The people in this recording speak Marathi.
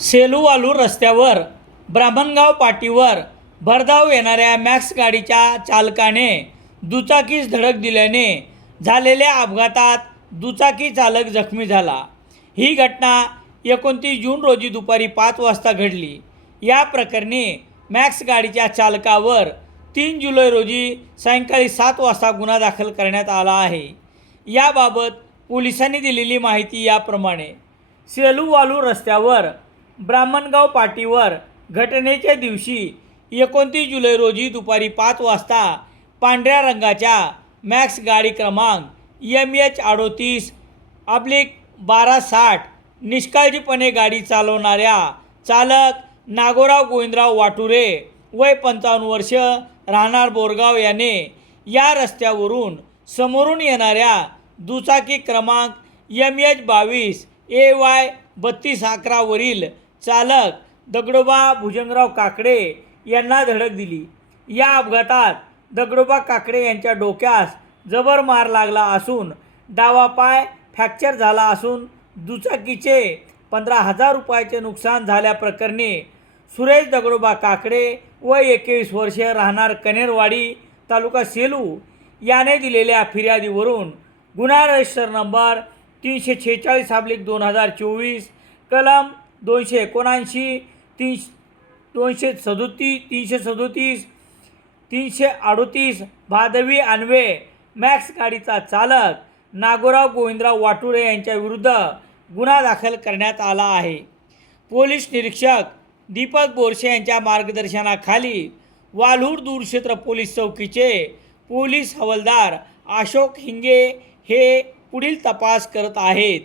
सेलूवालू रस्त्यावर ब्राह्मणगाव पाटीवर भरधाव येणाऱ्या मॅक्स गाडीच्या चालकाने दुचाकीस धडक दिल्याने झालेल्या अपघातात दुचाकी चालक जखमी झाला. ही घटना एकोणतीस जून रोजी दुपारी पाच वाजता घडली. या प्रकरणी मॅक्स गाडीच्या चालकावर तीन जुलै रोजी सायंकाळी सात वाजता गुन्हा दाखल करण्यात आला आहे. याबाबत पोलिसांनी दिलेली माहिती याप्रमाणे. सेलूवालू रस्त्यावर ब्राह्मणगाव पाटीवर घटनेच्या दिवशी एकोणतीस जुलै रोजी दुपारी पाच वाजता पांढऱ्या रंगाच्या मॅक्स गाडी क्रमांक एम एच अडोतीस अब्लिक बारा साठ निष्काळजीपणे गाडी चालवणाऱ्या चालक नागोराव गोविंदराव वाटुरे वय पंचावन्न वर्ष राहणार बोरगाव याने या रस्त्यावरून समोरून येणाऱ्या दुचाकी क्रमांक एम एच बावीस ए वाय बत्तीस अकरावरील चालक दगडोबा भुजंगराव काकडे यांना धडक दिली. या अपघातात दगडोबा काकडे यांच्या डोक्यास जबर मार लागला असून डावा पाय फ्रॅक्चर झाला असून दुचाकीचे पंधरा हजार रुपयाचे नुकसान झाल्याप्रकरणी सुरेश दगडोबा काकडे व एकवीस वर्षीय राहणार कनेरवाडी तालुका सेलू याने दिलेल्या फिर्यादीवरून गुन्हा रजिस्टर नंबर तीनशे छेचाळीस अब्लिक दोन हजार चोवीस कलम दोनशे एकोणऐंशी तीनशे दोनशे सदोतीस तीनशे सदोतीस तीनशे अडोतीस भादवी अन्वे मॅक्स गाडीचा चालक नागोराव गोविंदराव वाटुळे यांच्याविरुद्ध गुन्हा दाखल करण्यात आला आहे. पोलीस निरीक्षक दीपक बोरसे यांच्या मार्गदर्शनाखाली वालूर दूरक्षेत्र पोलीस चौकीचे पोलीस हवालदार अशोक हिंगे हे पुढील तपास करत आहेत.